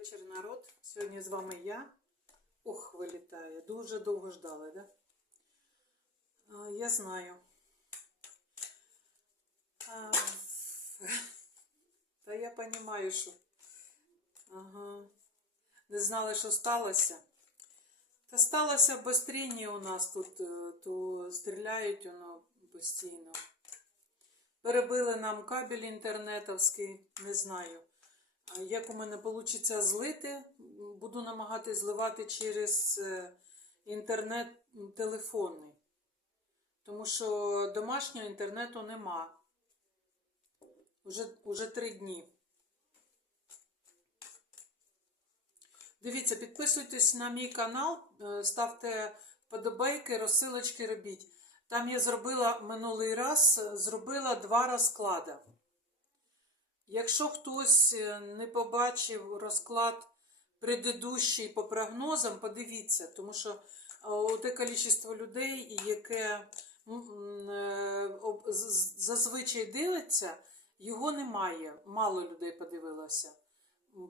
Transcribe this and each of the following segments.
вечір, народ. Сьогодні з вами я. Ух, вилітає. Дуже довго ждали, да? А, я знаю. А, та я розумію, що. Ага. Не знали, що сталося. Та сталося обострення у нас тут, е, то стріляють воно постійно. Перебили нам кабель інтернетовський, не знаю. Як у мене вийде злити, буду намагатись зливати через е, інтернет телефонний. Тому що домашнього інтернету нема. Уже, уже три дні. Дивіться, підписуйтесь на мій канал, е, ставте вподобайки, розсилочки робіть. Там я зробила минулий раз, зробила два розклади. Якщо хтось е, не побачив розклад предыдущий по прогнозам, подивіться, тому що е, те кількість людей, яке е, зазвичай дивиться, його немає. Мало людей подивилося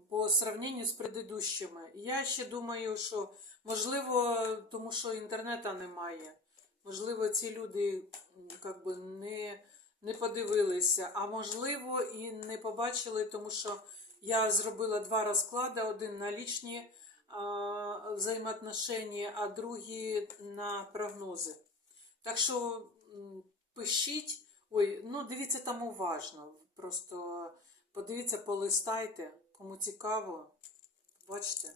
по сравненню з предыдущими. Я ще думаю, що можливо, тому що інтернету немає. Можливо, ці люди м, как би, не не подивилися, а можливо, і не побачили, тому що я зробила два розклади: один на лічні взаємоотношення, а другий на прогнози. Так що пишіть, ой, ну дивіться там уважно. Просто подивіться, полистайте, кому цікаво. Бачите,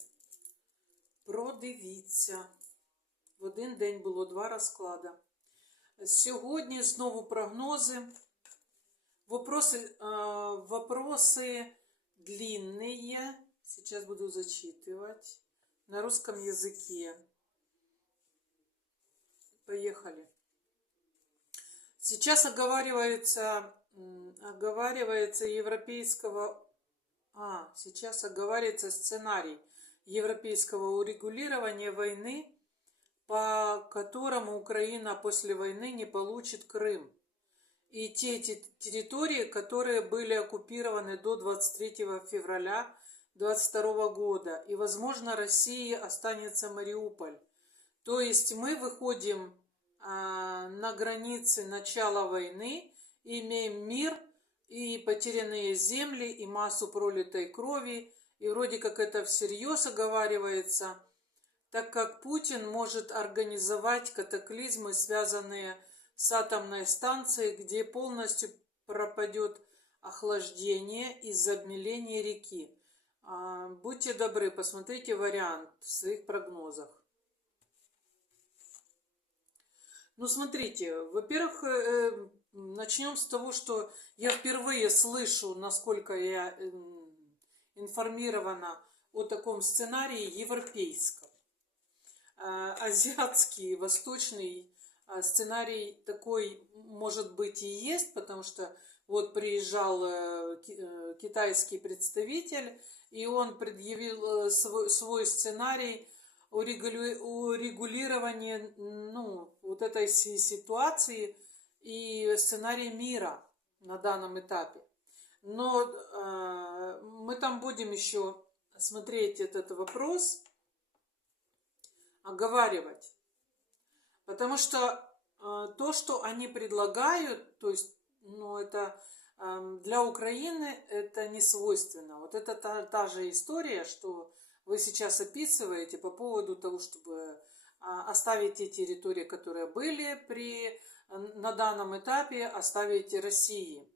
продивіться. В один день було два розклади. Сьогодні знову прогнози. Вопросы, э, вопросы длинные. Сейчас буду зачитывать на русском языке. Поехали. Сейчас оговаривается, оговаривается европейского... А, сейчас оговаривается сценарий европейского урегулирования войны по которому Украина после войны не получит Крым. И те те- территории, которые были оккупированы до 23 февраля 22 года. И, возможно, России останется Мариуполь. То есть мы выходим а, на границы начала войны, имеем мир и потерянные земли, и массу пролитой крови, и вроде как это всерьез оговаривается – так как Путин может организовать катаклизмы, связанные с атомной станцией, где полностью пропадет охлаждение из-за обмеления реки. А, Будьте добры, посмотрите вариант в своих прогнозах. Ну, смотрите, во-первых, э, начнем с того, что я впервые слышу, насколько я эм, информирована о таком сценарии европейском. А, азиатский, восточный а, сценарий такой, может быть, и есть, потому что вот приезжал э, э, китайский представитель, и он предъявил э, свой, свой сценарий урегулирования ну, вот этой си- ситуации и сценарий мира на данном этапе. Но э, мы там будем еще смотреть этот вопрос – оговаривать. Потому что э, то, что они предлагают, то есть, ну, это эм, для Украины это не свойственно. Вот это та, та же история, что вы сейчас описываете по поводу того, чтобы а, оставить те территории, которые были при, э, на данном этапе, оставить России.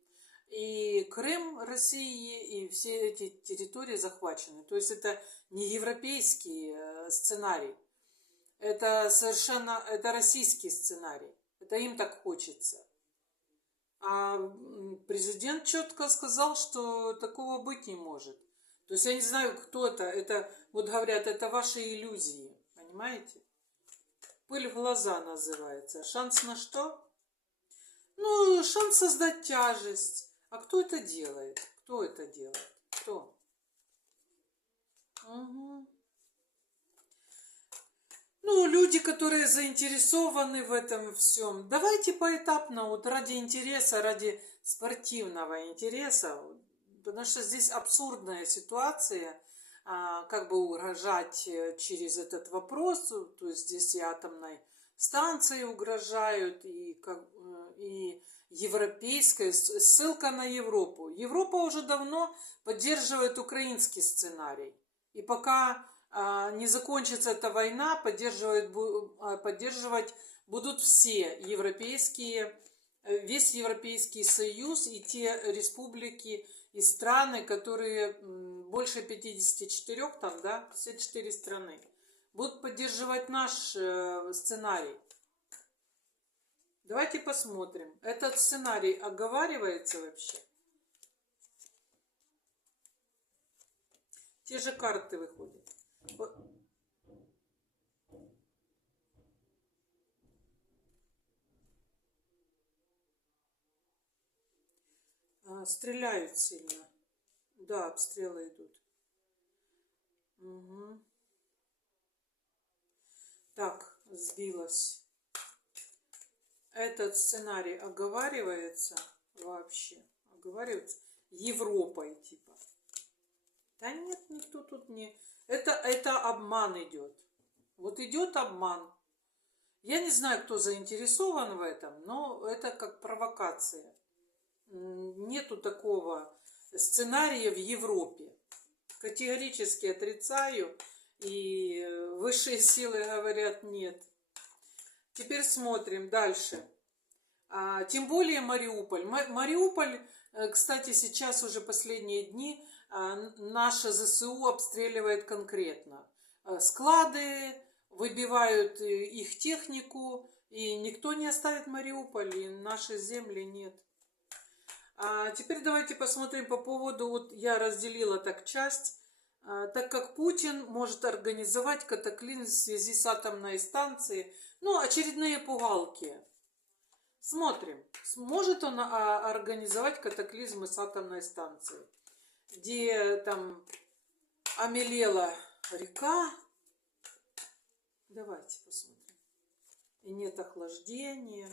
И Крым России, и все эти территории захвачены. То есть это не европейский э, сценарий. Это совершенно, это российский сценарий. Это им так хочется. А президент четко сказал, что такого быть не может. То есть я не знаю, кто это. Это, вот говорят, это ваши иллюзии. Понимаете? Пыль в глаза называется. Шанс на что? Ну, шанс создать тяжесть. А кто это делает? Кто это делает? Кто? Угу. Ну, люди, которые заинтересованы в этом всем, давайте поэтапно, вот ради интереса, ради спортивного интереса, потому что здесь абсурдная ситуация, а, как бы угрожать э, через этот вопрос, то есть здесь и атомной станции угрожают, и, как, э, и европейская, ссылка на Европу. Европа уже давно поддерживает украинский сценарий. И пока не закончится эта война, поддерживает, бу- а, поддерживать будут все европейские, э, весь Европейский Союз и те республики и страны, которые больше 54, там, да, все четыре страны, будут поддерживать наш э, сценарий. Давайте посмотрим. Этот сценарий оговаривается вообще? Те же карты выходят. А, Стреляют сильно. Да, обстрелы идут. Мгм. Так, сбилась. Этот сценарий оговаривается вообще. Оговаривается Европой, типа. Да нет, никто тут не... Это, это обман идет. Вот идет обман. Я не знаю, кто заинтересован в этом, но это как провокация. Нету такого сценария в Европе. Категорически отрицаю. И высшие силы говорят нет. Теперь смотрим дальше. А, тем более Мариуполь. Ма- Мариуполь, э, кстати, сейчас уже последние дни наше ЗСУ обстреливает конкретно. Э, Склады, выбивают э, их технику, и никто не оставит Мариуполь, и нашей земли нет. А теперь давайте посмотрим по поводу, вот я разделила так часть, а, так как Путин может организовать катаклизм в связи с атомной станцией, ну, очередные пугалки. Смотрим, сможет он а, организовать катаклизмы с атомной станцией, где там омелела река. Давайте посмотрим. И нет охлаждения.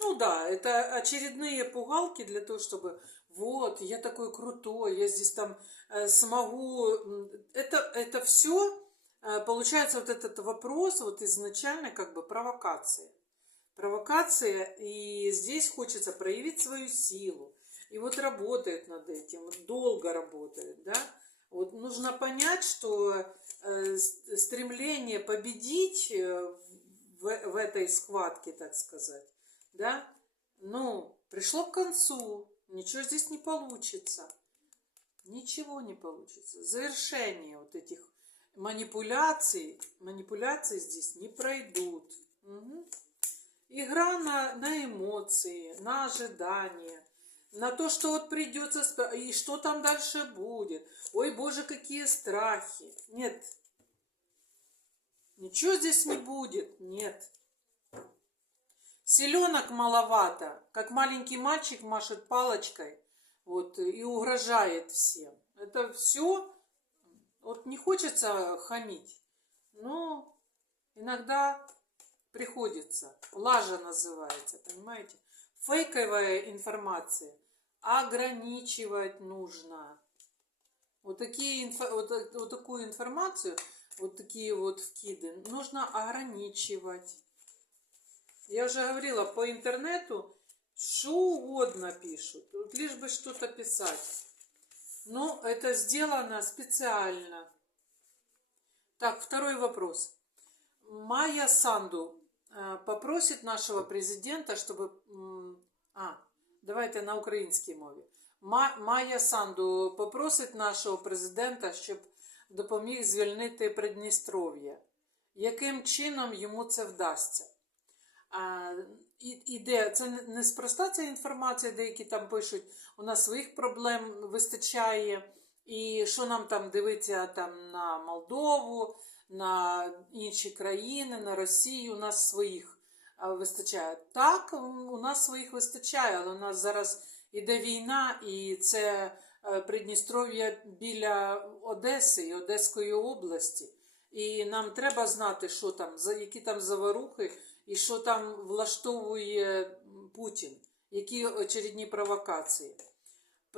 Ну да, это очередные пугалки для того, чтобы вот, я такой крутой, я здесь там э, смогу. Это, это все, получается, вот этот вопрос вот изначально как бы провокация. Провокация, и здесь хочется проявить свою силу. И вот работает над этим, долго работает, да. Вот нужно понять, что э, стремление победить э, в, в этой схватке, так сказать, да, ну, пришло к концу, ничего здесь не получится. Ничего не получится. Завершение вот этих манипуляций, манипуляции здесь не пройдут. Мгм. Игра на, на эмоции, на ожидания, на то, что вот придется, и что там дальше будет. Ой, боже, какие страхи. Нет, ничего здесь не будет, нет. Селенок маловато, как маленький мальчик машет палочкой, вот, и угрожает всем. Это все, вот не хочется хамить, но иногда приходится. Лажа называется, понимаете? Фейковая информация. Ограничивать нужно. Вот, такие инфо- вот, вот такую информацию, вот такие вот вкиды, нужно ограничивать. Я уже говорила, по интернету что угодно пишут, вот лишь бы что-то писать. Но это сделано специально. Так, второй вопрос. Майя Санду э, попросит нашего президента, м, А, давайте на українській мові. Ма- Майя Санду попросить нашого президента, щоб допоміг звільнити Придністров'я. Яким чином йому це вдасться? А, і, іде, це неспроста ця інформація, деякі там пишуть, у нас своїх проблем вистачає, і що нам там дивиться там на Молдову, на інші країни, на Росію, у нас своїх вистачає. Так, у нас своїх вистачає, але у нас зараз іде війна, і це е, Придністров'я біля Одеси і Одеської області. І нам треба знати, що там, які там заварухи, і що там влаштовує Путін. які очередні провокації.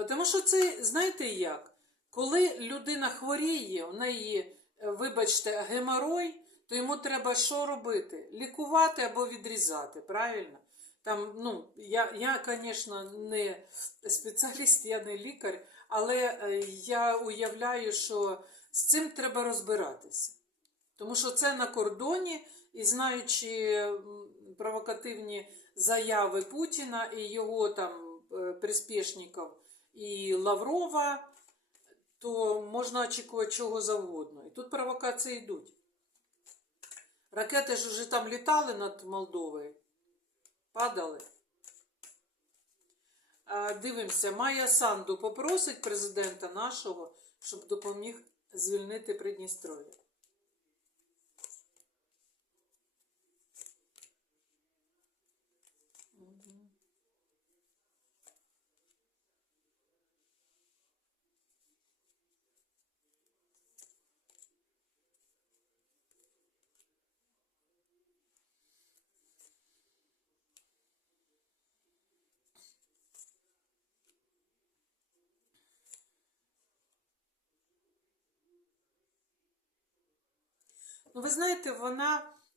Тому що це, знаєте як? Коли людина хворіє, у неї, вибачте, геморой, то йому треба що робити? Лікувати або відрізати, правильно? Там, ну, я, я, звісно, не спеціаліст, я не лікар, але е, я уявляю, що з цим треба розбиратися. Тому що це на кордоні, і знаючи провокативні заяви Путіна і його там е, приспішників і Лаврова, то можна очікувати чого завгодно. І тут провокації йдуть. Ракети ж вже там літали над Молдовою, падали. Дивимося, Майя Санду попросить президента нашого, щоб допоміг звільнити Придністров'я. Ну, ви знаєте, вона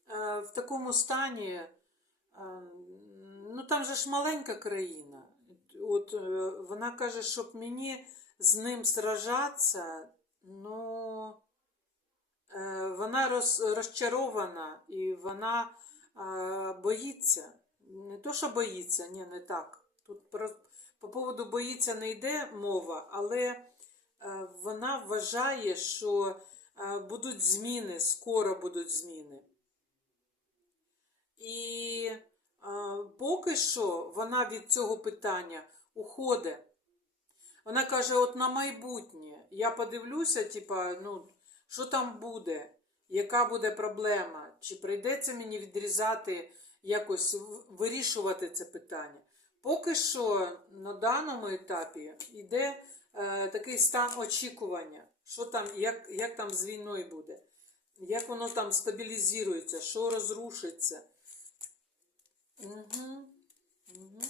е, в такому стані, е, ну там же ж маленька країна. От е, вона каже, щоб мені з ним сражатися, ну е, вона роз, розчарована і вона е, боїться. Не то, що боїться, ні, не так. Тут про, по поводу боїться не йде мова, але е, вона вважає, що будуть зміни, скоро будуть зміни. І е, поки що вона від цього питання уходить. Вона каже: от на майбутнє я подивлюся, типа, ну, що там буде, яка буде проблема, чи прийдеться мені відрізати, якось вирішувати це питання. Поки що на даному етапі йде е, такий стан очікування, що там, як, як там з війною буде, як воно там стабілізується, що розрушиться. Угу. Угу.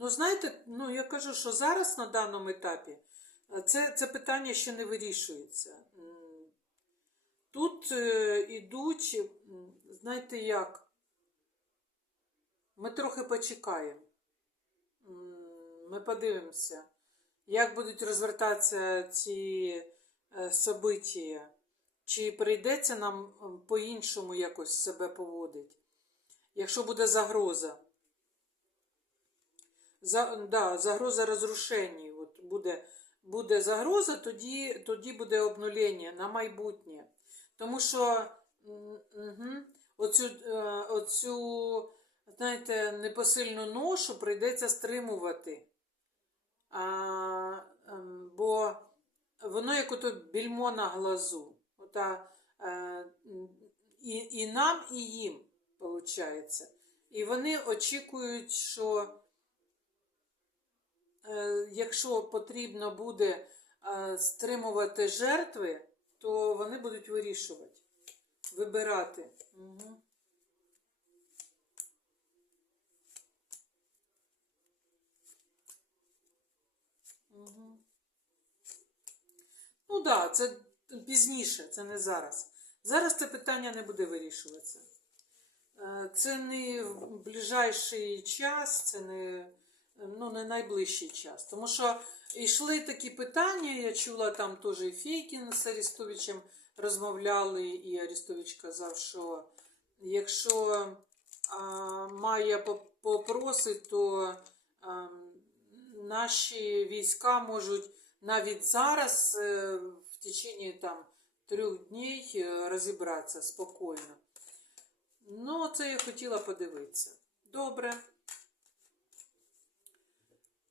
Ну, знаєте, ну я кажу, що зараз на даному етапі е, це, це питання ще не вирішується. Тут е, ідуть, знаєте як, ми трохи почекаємо. Ми подивимося, як будуть розвертатися ці е, события. Чи прийдеться нам по-іншому якось себе поводити, якщо буде загроза. За, да, загроза розрушення. От буде, буде загроза, тоді, тоді буде обнулення на майбутнє. Тому що мгм, оцю, е, оцю, знаєте, непосильну ношу прийдеться стримувати. А, ем, бо воно як ото більмо на глазу. Ота, е, м, і, і нам, і їм, виходить. І вони очікують, що е, якщо потрібно буде е, стримувати жертви, то вони будуть вирішувати, вибирати. Угу. Ну так, да, це пізніше, це не зараз. Зараз це питання не буде вирішуватися. Е, Це не в ближайший час, це не, ну, не найближчий час. Тому що йшли такі питання, я чула там теж Фейкін з Арістовичем розмовляли, і Арістович казав, що якщо а, Майя попросить, то а, наші війська можуть навіть зараз, е, в течение там трьох днів, е, розібратися спокійно. Ну, це я хотіла подивитися. Добре.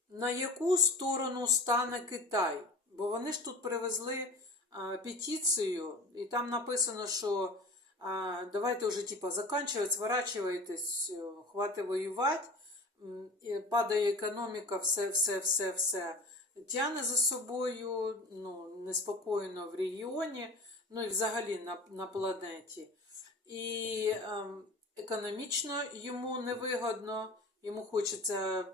На яку сторону стане Китай? Бо вони ж тут привезли а, петицію, і там написано, що а, давайте вже типа заканчивать, сворачивайтесь, хватит воювати, падає економіка, все, все, все, все. Тягне за собою ну, неспокійно в регіоні, ну і взагалі на, на планеті. І ем, економічно йому невигодно, йому хочеться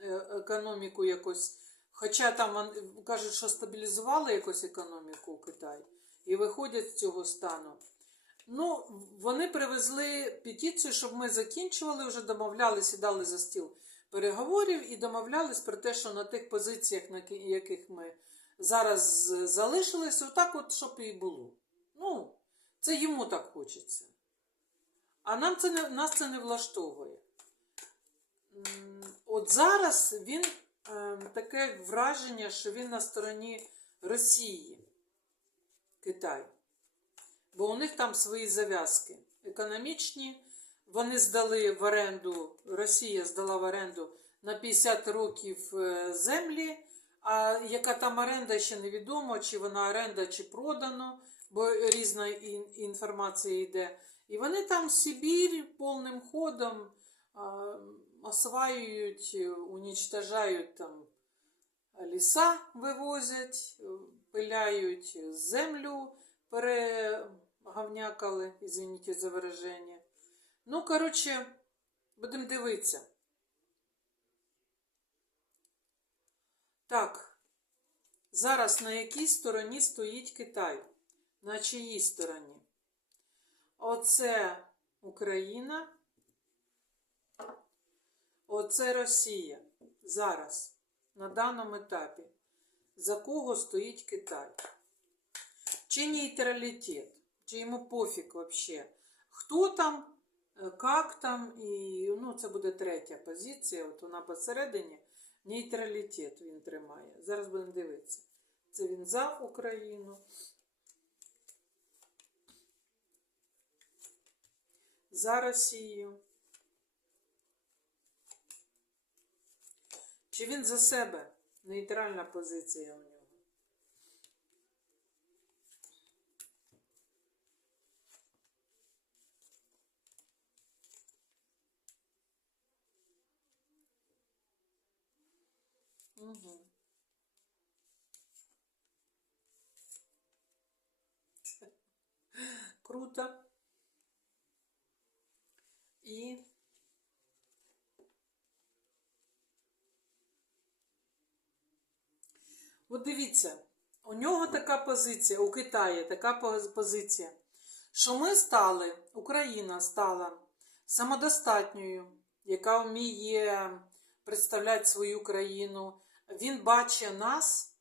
е, економіку якось. Хоча там кажуть, що стабілізували якось економіку у Китаї і виходять з цього стану. Ну, вони привезли петицію, щоб ми закінчували, вже домовлялися, сідали за стіл переговорів і домовлялись про те, що на тих позиціях, на яких ми зараз залишилися, отак от, щоб і було. Ну, це йому так хочеться. А нам це не, нас це не влаштовує. От зараз він е, таке враження, що він на стороні Росії, Китай. Бо у них там свої зав'язки економічні. Вони здали в оренду, Росія здала в оренду на 50 років е, землі, а яка там оренда ще невідомо, чи вона оренда, чи продано, бо різна інформація йде. І вони там Сибір повним ходом осваюють, унічтажають там ліса вивозять, пиляють землю, перегавнякали, извините за вираження. Ну, коротше, будемо дивитися. Так, зараз на якій стороні стоїть Китай? На чиїй стороні? Оце Україна. Оце Росія. Зараз, на даному етапі. За кого стоїть Китай? Чи нейтралітет? Чи йому пофіг вообще? Хто там, е, як там, і ну, це буде третя позиція. От вона посередині. Нейтралітет він тримає. Зараз будемо дивитися. Це він за Україну. За Росію. Чи він за себе? Нейтральна позиція у. Угу. Круто. І От дивіться, у нього така позиція, у Китаї така позиція, що ми стали, Україна стала самодостатньою, яка вміє представляти свою країну. Він бачить нас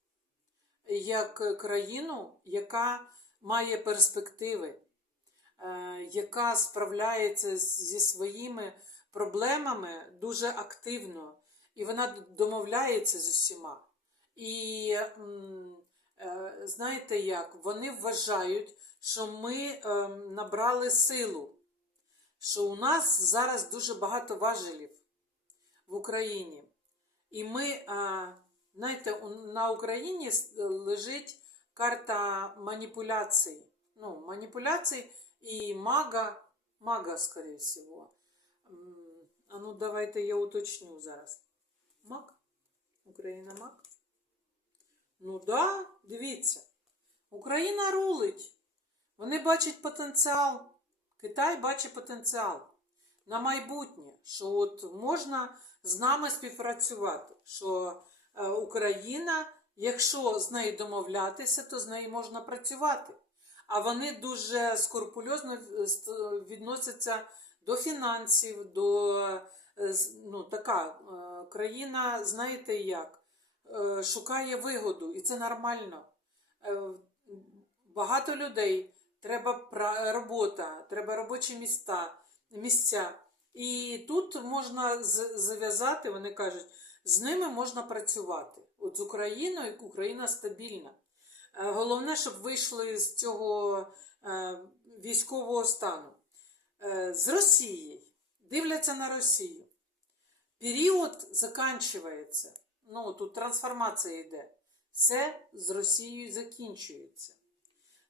як країну, яка має перспективи, е, яка справляється зі своїми проблемами дуже активно, і вона домовляється з усіма. І е, знаєте як, вони вважають, що ми е, набрали силу, що у нас зараз дуже багато важелів в Україні. І ми, е, знаєте, на Україні лежить карта маніпуляцій. Ну, маніпуляцій і мага, мага, скоріше всього. А ну, давайте я уточню зараз. Маг? Україна маг? Ну да, дивіться. Україна рулить. Вони бачать потенціал. Китай бачить потенціал на майбутнє, що от можна з нами співпрацювати. Що е, Україна, якщо з нею домовлятися, то з нею можна працювати. А вони дуже скрупульозно е, відносяться до фінансів, до е, ну, така країна, знаєте як, шукає вигоду, і це нормально. Е, Багато людей, треба робота, треба робочі міста, місця. І тут можна зав'язати, вони кажуть, з ними можна працювати. От з Україною Україна стабільна. Е, Головне, щоб вийшли з цього е, військового стану. Е, З Росією. Дивляться на Росію. Період закінчується. Ну, тут трансформація йде. Все з Росією закінчується.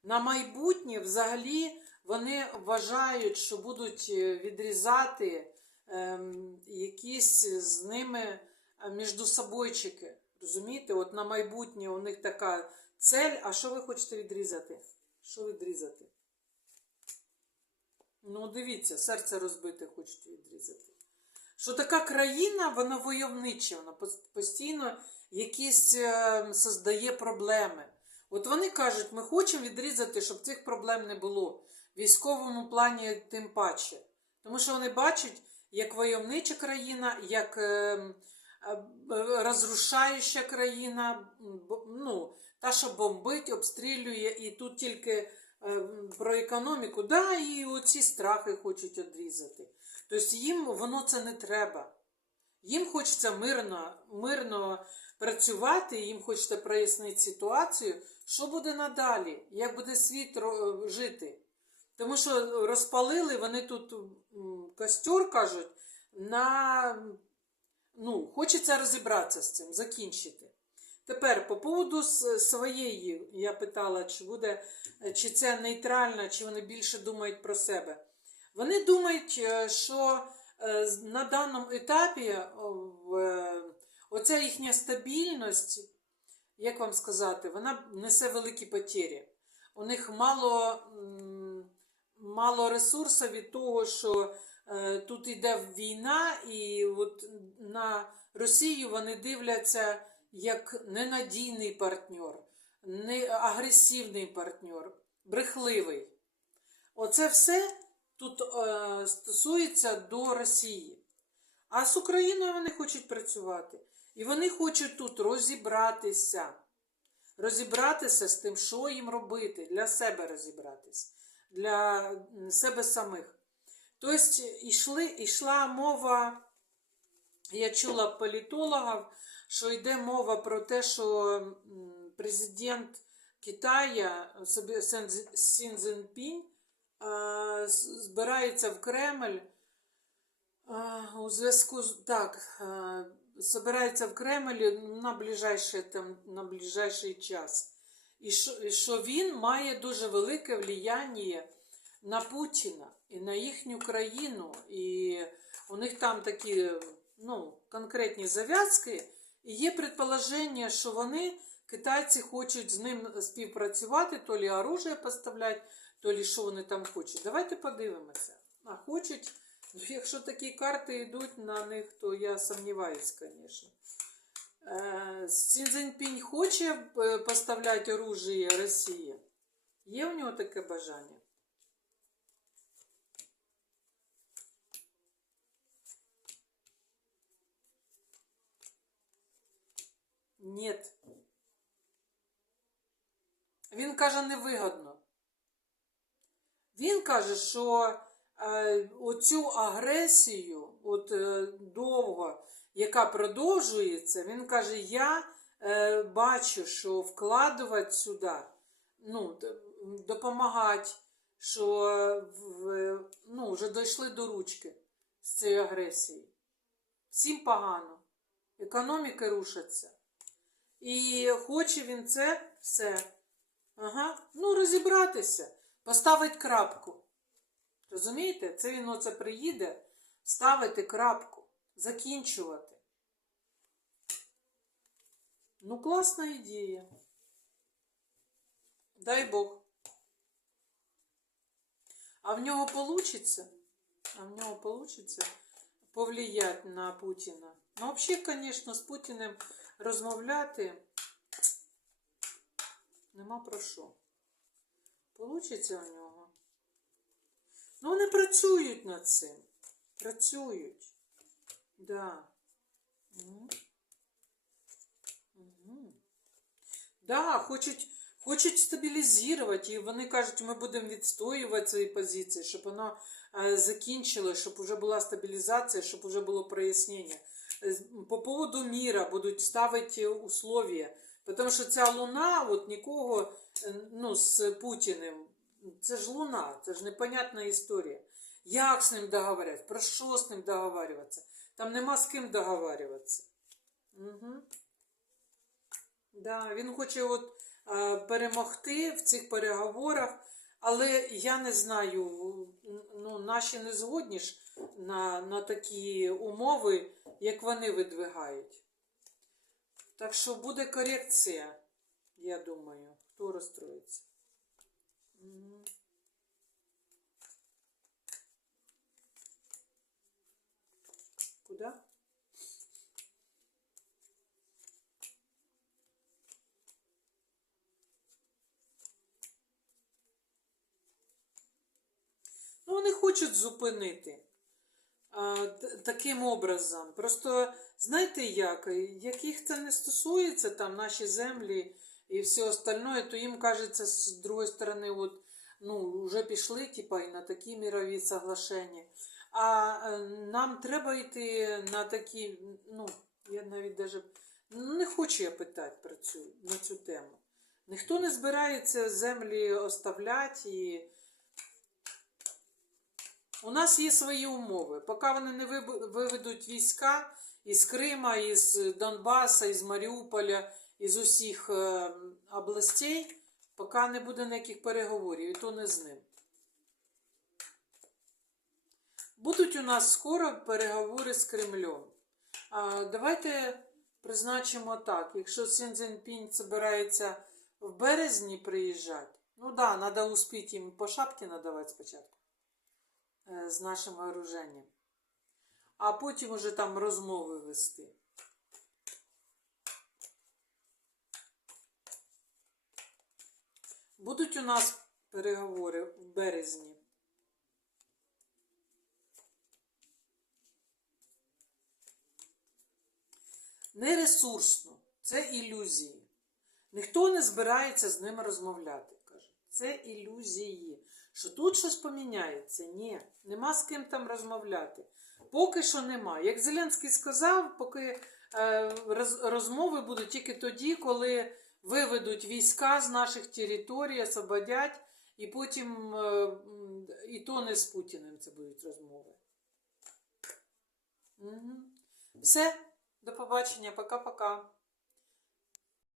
На майбутнє взагалі вони вважають, що будуть е, відрізати ем, якісь з ними е, міждусобойчики. Розумієте, от на майбутнє у них така цель, а що ви хочете відрізати? Що відрізати? Ну, дивіться, серце розбите хочуть відрізати. Що така країна, вона войовнича, вона постійно якісь е, создає проблеми. От вони кажуть, ми хочемо відрізати, щоб цих проблем не було. В військовому плані тим паче. Тому що вони бачать, як войовнича країна, як е, е, розрушаюча країна, ну, та, що бомбить, обстрілює, і тут тільки е, про економіку, да, і оці страхи хочуть відрізати. Тобто їм воно це не треба. Їм хочеться мирно, мирно працювати, їм хочеться прояснити ситуацію, що буде надалі, як буде світ жити. Тому що розпалили вони тут костер, кажуть, на ну, хочеться розібратися з цим, закінчити. Тепер, по поводу своєї, я питала, чи буде, чи це нейтрально, чи вони більше думають про себе. Вони думають, е, що е, на даному етапі е, оця їхня стабільність, як вам сказати, вона несе великі потері. У них мало, мало ресурсу від того, що тут йде війна, і от на Росію вони дивляться як ненадійний партнер, не агресивний партнер, брехливий. Оце все тут е, стосується до Росії. А з Україною вони хочуть працювати. І вони хочуть тут розібратися. Розібратися з тим, що їм робити, для себе розібратися, для себе самих. Тобто йшли, йшла мова, я чула політологів, що йде мова про те, що президент Китаю собі- Збирається в Кремль у зв'язку з так, собирається в Кремль на ближайший, там, на ближайший час. І що, і що він має дуже велике влияння на Путіна і на їхню країну. І у них там такі ну, конкретні зав'язки. І є предположення, що вони, китайці, хочуть з ним співпрацювати, то лі оружие поставляти, то лі що вони там хочуть. Давайте подивимося. А хочуть. Ну, Якщо такі карти йдуть на них, то я сумніваюсь, звісно. Е, Цзіньпінь хоче е, поставляти оружие Росії? Є у нього таке бажання? Ні. Він каже, невигодно. Він каже, що е, оцю агресію, от е, довго, яка продовжується, він каже, я е, бачу, що вкладувати сюди, ну, допомагати, що в, ну, вже дійшли до ручки з цією агресією. Всім погано. Економіка рушиться. І хоче він це все. Ага. Ну, розібратися, поставити крапку. Розумієте? Це він оце приїде, ставити крапку, закінчувати. Ну, класна ідея. Дай Бог. А в нього получится? А в нього получится повлиять на Путіна? Ну, взагалі, звісно, з Путіним розмовляти нема про що. Получиться у нього. Ну, вони працюють над цим. Працюють. Да. Да, хочуть, хочуть стабілізувати, і вони кажуть, ми будемо відстоювати свої позиції, щоб воно е, закінчилось, щоб вже була стабілізація, щоб вже було прояснення. Е, По поводу міра будуть ставити условия. Тому що ця луна, от нікого е, ну, з Путіним, це ж луна, це ж непонятна історія. Як з ним договорюватися? Про що з ним договарюватися? Там нема з ким договарюватися. Угу. Да, він хоче от, е, перемогти в цих переговорах, але я не знаю, ну, наші не згодні ж на, на такі умови, як вони видвигають. Так що буде корекція, я думаю. Хто розстроїться? Мгм. Куда? Ну, вони хочуть зупинити таким образом. Просто знаєте як, яких це не стосується, там наші землі і все остальное, то їм кажеться з другої сторони, от, ну, вже пішли, типа, і на такі мірові соглашення. А е, нам треба йти на такі, ну, я навіть даже не хочу я питати про цю, на цю тему. Ніхто не збирається землі оставляти і. У нас є свої умови. Поки вони не виведуть війська із Крима, із Донбаса, із Маріуполя, із усіх е, областей, поки не буде ніяких переговорів, і то не з ним. Будуть у нас скоро переговори з Кремлем. А, давайте призначимо так. Якщо Цзіньпінь збирається в березні приїжджати, ну да, треба успіти їм по шапці надавати спочатку з нашим вооруженням. А потім уже там розмови вести. Будуть у нас переговори в березні. Нересурсно. Це ілюзії. Ніхто не збирається з ними розмовляти. Каже. Це ілюзії. Що тут щось поміняється? Ні, нема з ким там розмовляти. Поки що нема. Як Зеленський сказав, поки е, роз- розмови будуть тільки тоді, коли виведуть війська з наших територій, освободять, і потім е, і то не з Путіним це будуть розмови. Угу. Все, до побачення, пока-пока.